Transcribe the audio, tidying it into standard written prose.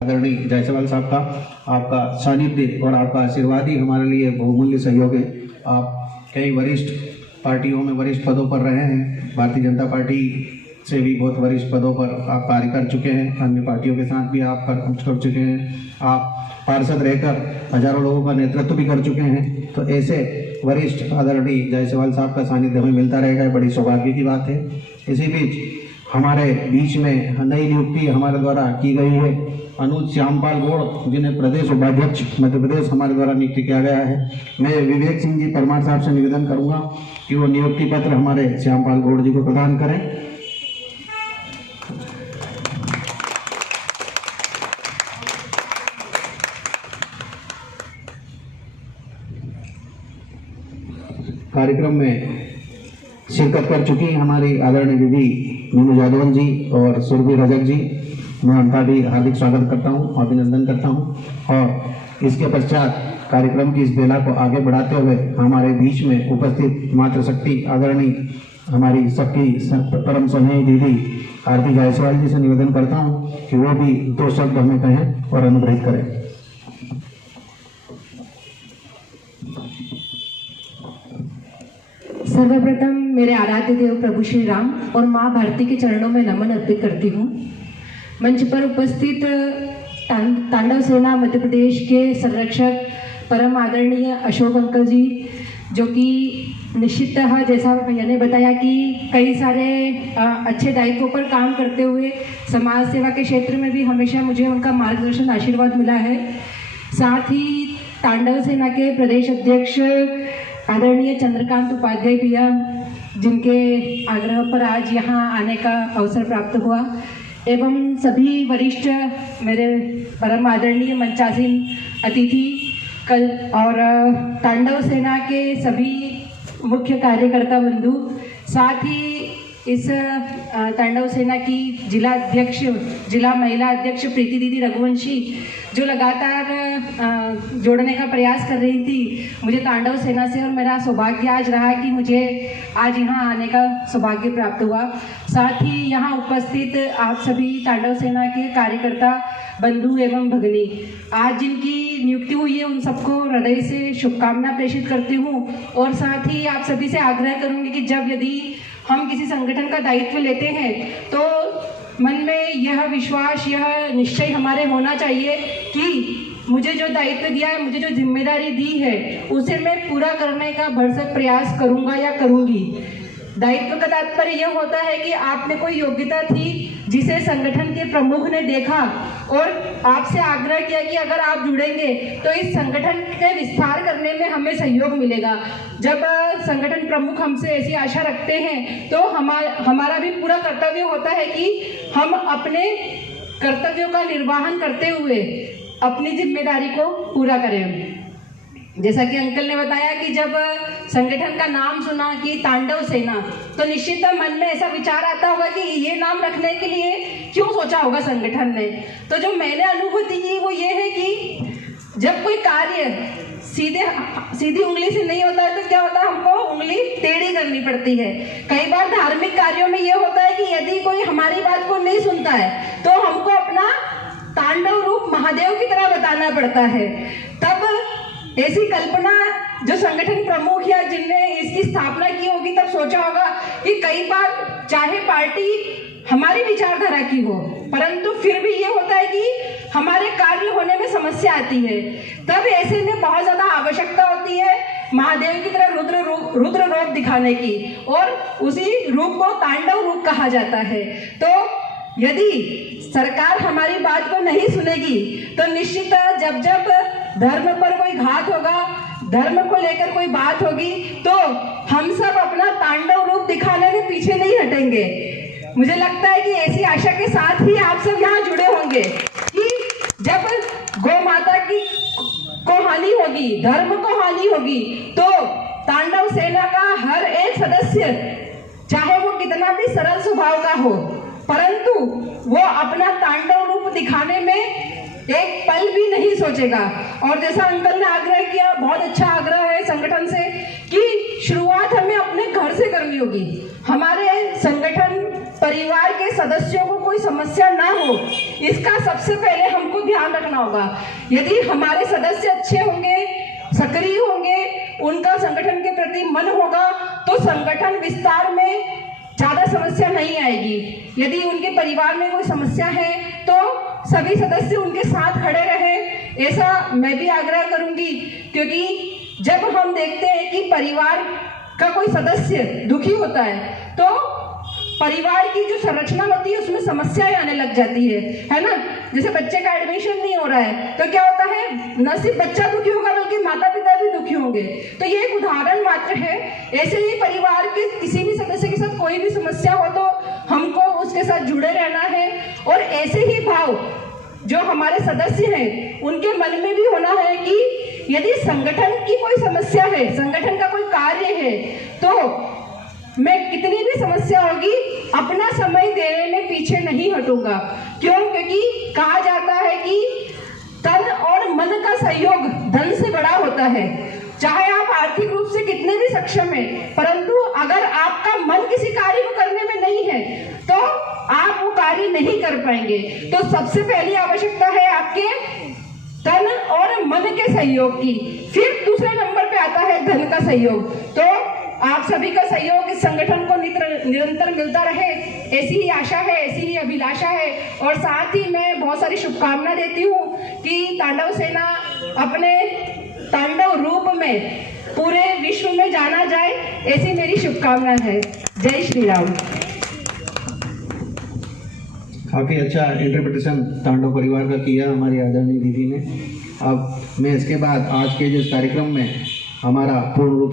आदरणीय जायसवाल साहब का आपका सानिध्य और आपका आशीर्वाद ही हमारे लिए बहुमूल्य सहयोग है। आप कई वरिष्ठ पार्टियों में वरिष्ठ पदों पर रहे हैं, भारतीय जनता पार्टी से भी बहुत वरिष्ठ पदों पर आप कार्य कर चुके हैं, अन्य पार्टियों के साथ भी आप कर चुके हैं, आप पार्षद रहकर हजारों लोगों का नेतृत्व भी कर चुके हैं। तो ऐसे वरिष्ठ आदरणीय जायसवाल साहब का सानिध्य हमें मिलता रहेगा, बड़ी सौभाग्य की बात है। इसी बीच हमारे बीच में नई नियुक्ति हमारे द्वारा की गई है, अनुज श्यामपाल गौड़ जिन्हें प्रदेश उपाध्यक्ष मध्य प्रदेश हमारे द्वारा नियुक्त किया गया है। मैं विवेक सिंह जी परमार साहब से निवेदन करूंगा कि वो नियुक्ति पत्र हमारे श्यामपाल गौड़ जी को प्रदान करें। कार्यक्रम में शिरकत कर चुकी हमारी आदरणीय दीदी मीनू जादवन जी और सुरभि रजक जी, मैं उनका भी हार्दिक स्वागत करता हूं, अभिनंदन करता हूं। और इसके पश्चात कार्यक्रम की इस बेला को आगे बढ़ाते हुए हमारे बीच में उपस्थित मातृशक्ति आदरणीय हमारी सबकी परम स्नेही दीदी आरती जायसवाल जी से निवेदन करता हूं कि वो भी 2 शब्द हमें कहें और अनुग्रहित करें। सर्वप्रथम मेरे आराध्य देव प्रभु श्री राम और माँ भारती के चरणों में नमन अर्पित करती हूँ। मंच पर उपस्थित तांडव सेना मध्य प्रदेश के संरक्षक परम आदरणीय अशोक अंकल जी, जो कि निश्चितः जैसा भैया ने बताया कि कई सारे अच्छे दायित्वों पर काम करते हुए समाज सेवा के क्षेत्र में भी हमेशा मुझे उनका मार्गदर्शन आशीर्वाद मिला है। साथ ही तांडव सेना के प्रदेश अध्यक्ष आदरणीय चंद्रकांत उपाध्याय भैया, जिनके आग्रह पर आज यहाँ आने का अवसर प्राप्त हुआ, एवं सभी वरिष्ठ मेरे परम आदरणीय मंचासीन अतिथि कल और तांडव सेना के सभी मुख्य कार्यकर्ता बंधु, साथ ही इस तांडव सेना की जिला महिला अध्यक्ष प्रीति दीदी रघुवंशी, जो लगातार जोड़ने का प्रयास कर रही थी मुझे तांडव सेना से, और मेरा सौभाग्य आज रहा कि मुझे आज यहाँ आने का सौभाग्य प्राप्त हुआ। साथ ही यहाँ उपस्थित आप सभी तांडव सेना के कार्यकर्ता बंधु एवं भगिनी, आज जिनकी नियुक्ति हुई है उन सबको हृदय से शुभकामना प्रेषित करती हूँ। और साथ ही आप सभी से आग्रह करूँगी कि जब यदि हम किसी संगठन का दायित्व लेते हैं तो मन में यह विश्वास, यह निश्चय हमारे होना चाहिए कि मुझे जो दायित्व दिया है, मुझे जो जिम्मेदारी दी है, उसे मैं पूरा करने का भरसक प्रयास करूंगा या करूंगी। दायित्व का तात्पर्य यह होता है कि आप में कोई योग्यता थी जिसे संगठन के प्रमुख ने देखा और आपसे आग्रह किया कि अगर आप जुड़ेंगे तो इस संगठन के विस्तार करने में हमें सहयोग मिलेगा। जब संगठन प्रमुख हमसे ऐसी आशा रखते हैं तो हमारा भी पूरा कर्तव्य होता है कि हम अपने कर्तव्यों का निर्वहन करते हुए अपनी जिम्मेदारी को पूरा करें। जैसा कि अंकल ने बताया कि जब संगठन का नाम सुना कि तांडव सेना, तो निश्चित मन में ऐसा विचार आता होगा कि ये नाम रखने के लिए क्यों सोचा होगा संगठन ने। तो जो मैंने अनुभूति की वो ये है कि जब कोई कार्य सीधी उंगली से नहीं होता है तो क्या होता है, हमको उंगली टेढ़ी करनी पड़ती है। कई बार धार्मिक कार्यों में ये होता है कि यदि कोई हमारी बात को नहीं सुनता है तो हमको अपना तांडव रूप महादेव की तरह बताना पड़ता है। तब ऐसी कल्पना जो संगठन प्रमुख या जिनने इसकी स्थापना की होगी तब सोचा होगा कि कई बार चाहे पार्टी हमारी विचारधारा की हो, परंतु फिर भी ये होता है कि हमारे कार्य होने में समस्या आती है। तब ऐसे में बहुत ज्यादा आवश्यकता होती है महादेव की तरह रुद्र रूप दिखाने की, और उसी रूप को तांडव रूप कहा जाता है। तो यदि सरकार हमारी बात को नहीं सुनेगी तो निश्चित जब धर्म पर कोई घात होगा, धर्म को लेकर कोई बात होगी, तो हम सब अपना तांडव रूप दिखाने में पीछे नहीं हटेंगे। मुझे लगता है कि ऐसी आशा के साथ ही आप सब यहाँ जुड़े होंगे कि जब गौ माता की को हानि होगी, धर्म को हानि होगी, तो तांडव सेना का हर एक सदस्य, चाहे वो कितना भी सरल स्वभाव का हो, परंतु वो अपना तांडव रूप दिखाने में एक पल भी नहीं सोचेगा। और जैसा अंकल ने आग्रह किया, बहुत अच्छा आग्रह है संगठन से कि शुरुआत हमें अपने घर से करनी होगी। हमारे संगठन परिवार के सदस्यों को कोई समस्या ना हो, इसका सबसे पहले हमको ध्यान रखना होगा। यदि हमारे सदस्य अच्छे होंगे, सक्रिय होंगे, उनका संगठन के प्रति मन होगा, तो संगठन विस्तार में ज्यादा समस्या नहीं आएगी। यदि उनके परिवार में कोई समस्या है तो सभी सदस्य उनके साथ खड़े रहे, ऐसा मैं भी आग्रह करूंगी। क्योंकि जब हम देखते हैं कि परिवार का कोई सदस्य दुखी होता है तो परिवार की जो संरचना होती है उसमें समस्याएं आने लग जाती है ना। जैसे बच्चे का एडमिशन नहीं हो रहा है तो क्या होता है, न सिर्फ बच्चा दुखी होगा बल्कि माता पिता भी दुखी होंगे। तो ये एक उदाहरण मात्र है। ऐसे ही परिवार के किसी भी सदस्य के साथ कोई भी समस्या हो तो हमको उसके साथ जुड़े रहना है, और ऐसे ही भाव जो हमारे सदस्य हैं उनके मन में भी होना है कि यदि संगठन की कोई समस्या है, संगठन का कोई कार्य है, तो मैं कितनी भी समस्या होगी अपना समय देने में पीछे नहीं हटूंगा। क्यों? क्योंकि कहा जाता है कि तन और मन का सहयोग धन से बड़ा होता है। चाहे आप आर्थिक रूप से कितने भी सक्षम हैं, परंतु अगर आपका मन किसी कार्य को करने में नहीं है तो आप वो कार्य नहीं कर पाएंगे। तो सबसे पहली आवश्यकता है आपके तन और मन के सहयोग की। फिर दूसरे नंबर पे आता है धन का सहयोग। तो आप सभी का सहयोग इस संगठन को निरंतर मिलता रहे, ऐसी ही आशा है, ऐसी ही अभिलाषा है। और साथ ही मैं बहुत सारी शुभकामना देती हूँ कि तांडव सेना अपने तांडव रूप में पूरे विश्व में जाना जाए, ऐसी मेरी शुभकामना है। जय श्री राम। काफ़ी अच्छा इंटरप्रिटेशन तांडव परिवार का किया हमारी आदरणीय दीदी ने। अब मैं इसके बाद आज के जिस कार्यक्रम में हमारा पूर्ण रूप